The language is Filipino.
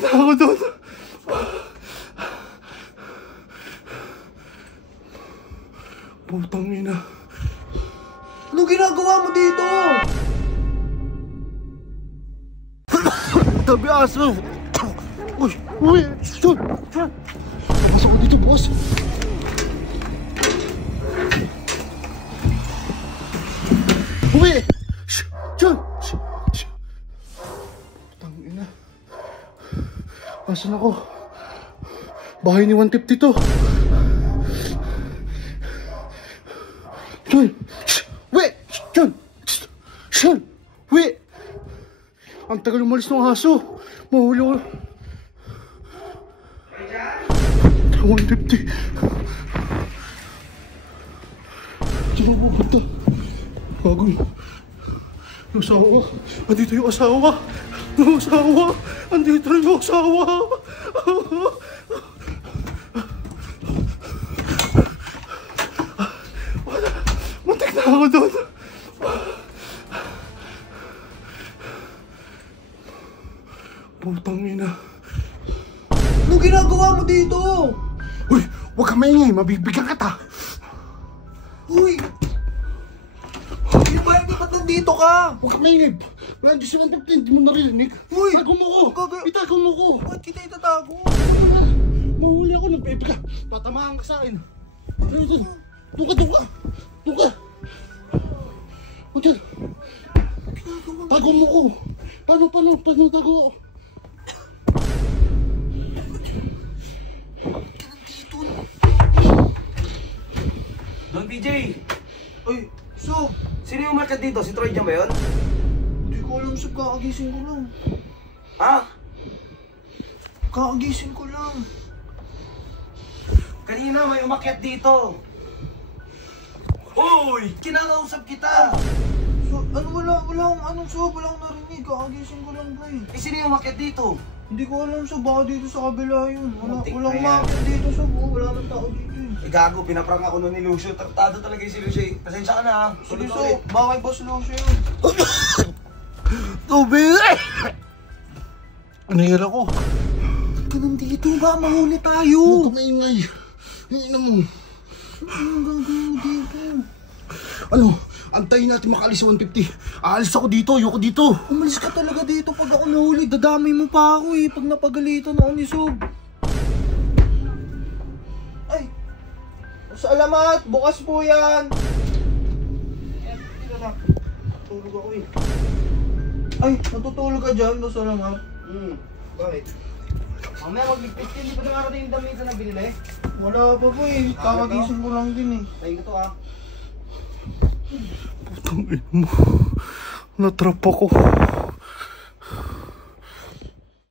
Muntik na ako doon. Putang ina. Anong ginagawa mo dito? Tabi aso. Uy, uy, John. Labas ako dito, boss. Uy! John! Putang ina. Asan ako? Bahay ni 150 to. John! Wait! John! John! Wait! Ang tagal umalis ng aso. Mahuli ko. 150. Diyan ako pupunta. Bagong. Yung asawa. Andito yung asawa. Yung asawa. Andito rin yung asawa. Muntik na ako doon. Putang ina. Anong ginagawa mo dito? Uy, huwag ka maingay. Mabibigyan kita. Uy! Hindi ba hindi ba't nandito ka? Huwag ka maingay. Nandiyo si 150. Hindi mo narinig. Uy! Itago mo ko. Itago mo ko. Ba't kita itatago? Mahuli ako ng pepe ka. Tatamaan ka sa akin. Tuka, tuka. Tuka. O dyan. Tago mo ko. Paano tago ako? Don PJ! Ay, Sob! Sino yung market dito? Si Troy dyan ba yun? Hindi ko alam, Sob. Kakagising ko lang. Ha? Kakagising ko lang. Kanina may umakyat dito. Uy! Kinakausap kita! So, wala akong anong Sob. Wala akong narinig. Kakagising ko lang, boy. Eh, sino yung umakyat dito? Hindi ko alam, Sob. Baka dito sa kabila yun. Muntik Walang na yan. umakit dito, Sob. Wala nang tao dito. Eh, gago, pinaprank ako nun ni Lucio. Tartado talaga yung si Lucio. Pasensya ka na ha. Sige, Sulit Sob. ulit. Baka kay Boss Lucio yun. Tubig! Nahihira ko. Ka nandito ba? Mahuli tayo. Huwag ka maingay. Ina mo. Anong gagawin mo dito? Ano? Antayin natin makaalis sa 150. Aalis ako dito. Ayoko dito. Umalis ka talaga dito pag ako nahuli. Dadamay mo pa ako eh. Pag napagalitan ako ni Sob. Ay! Salamat! Bukas po yan! Dito na. Tulog ako eh. Ay! Natutulog ka dyan? Salamat. Bakit? Mamaya magligpit ka. Hindi pa nakarating yung damit na binili. Wala pa po eh. Kakagising ko lang din eh. Tayo ko to ha. Putang ina mo. Natrap ako.